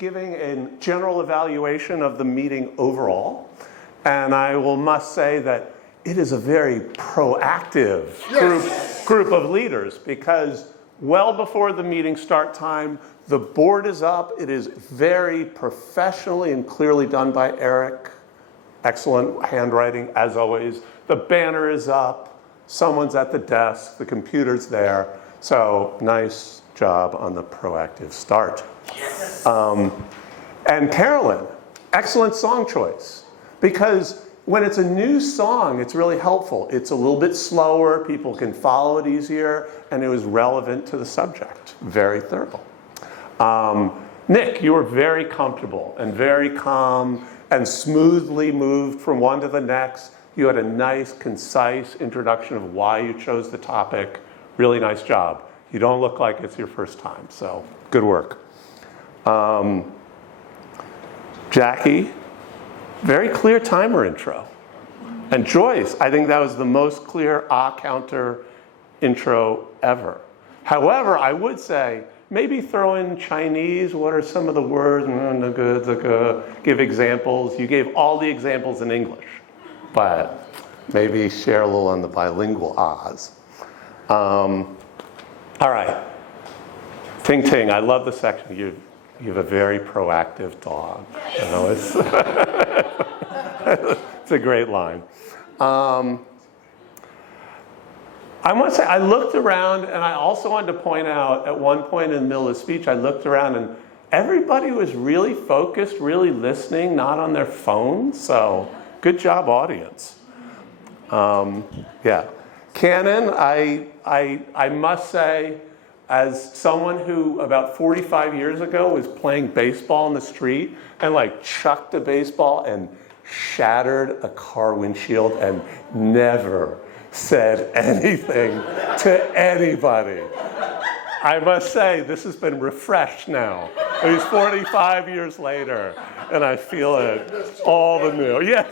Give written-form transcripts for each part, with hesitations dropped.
giving a general evaluation of the meeting overall. And I must say that it is a very proactive group of leaders, because well before the meeting start time, the board is up. It is very professionally and clearly done by Eric. Excellent handwriting, as always. The banner is up. Someone's at the desk. The computer's there. So nice job on the proactive start. Yes. And Carolyn, excellent song choice. Because when it's a new song, it's really helpful. It's a little bit slower. People can follow it easier. And it was relevant to the subject. Very thorough. Nick, you were very comfortable and very calm and smoothly moved from one to the next. You had a nice, concise introduction of why you chose the topic. Really nice job. You don't look like it's your first time, so good work. Jackie, very clear timer intro. And Joyce, I think that was the most clear counter intro ever. However, I would say, maybe throw in Chinese. What are some of the words? Give examples. You gave all the examples in English, but maybe share a little on the bilingual ahs. All right. Ting Ting, I love the section. You have a very proactive dog. You know, it's a great line. I must say, I looked around, and I also wanted to point out, at one point in the middle of the speech, I looked around, and everybody was really focused, really listening, not on their phones. So, good job, audience. Yeah. Cannon, I must say, as someone who about 45 years ago was playing baseball in the street and like chucked a baseball and shattered a car windshield and never said anything to anybody. I must say, this has been refreshed now. It was 45 years later, and I feel it all the new. Yeah.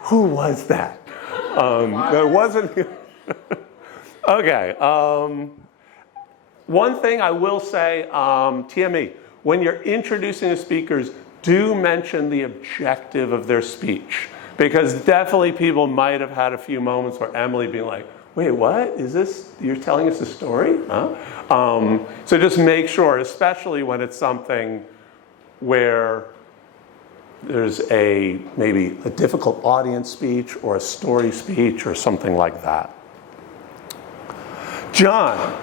Who was that? It wasn't. Okay. One thing I will say, TME, when you're introducing the speakers, do mention the objective of their speech. Because definitely people might have had a few moments where Emily being like, wait, what? Is this, you're telling us a story? Huh? So just make sure, especially when it's something where there's maybe a difficult audience speech or a story speech or something like that. John,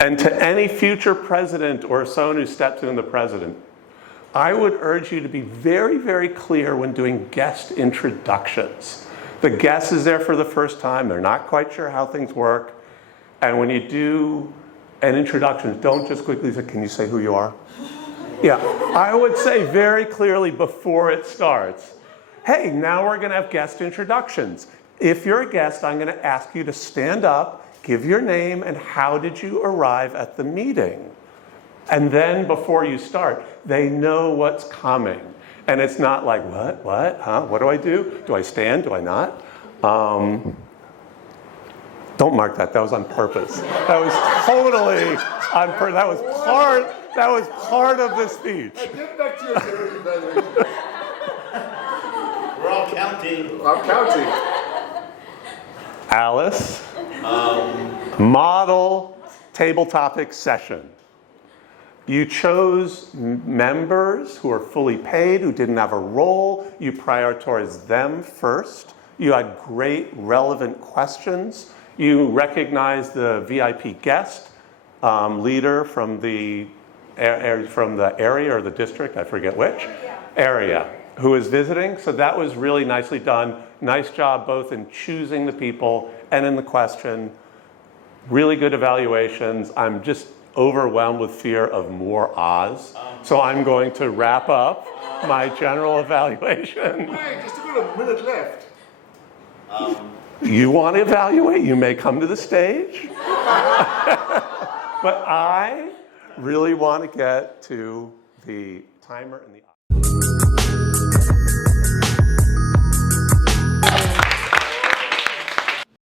and to any future president or someone who steps in the president, I would urge you to be very, very clear when doing guest introductions. The guest is there for the first time. They're not quite sure how things work. And when you do an introduction, don't just quickly say, can you say who you are? Yeah, I would say very clearly before it starts, hey, now we're going to have guest introductions. If you're a guest, I'm going to ask you to stand up, give your name, and how did you arrive at the meeting? And then before you start, they know what's coming. And it's not like, what, huh? What do I do? Do I stand? Do I not? Don't mark that. That was on purpose. That was totally on purpose. That was part of the speech. Get back to your evaluation. We're all counting. I'm counting. Alice, model table topic session. You chose members who are fully paid, who didn't have a role. You prioritized them first. You had great, relevant questions. You recognized the VIP guest leader from the area or the district, I forget which, area, who is visiting. So that was really nicely done. Nice job both in choosing the people and in the question. Really good evaluations. I'm just overwhelmed with fear of more ahs. So I'm going to wrap up my general evaluation. Hey, just a minute left. You want to evaluate? You may come to the stage. But I really want to get to the timer and the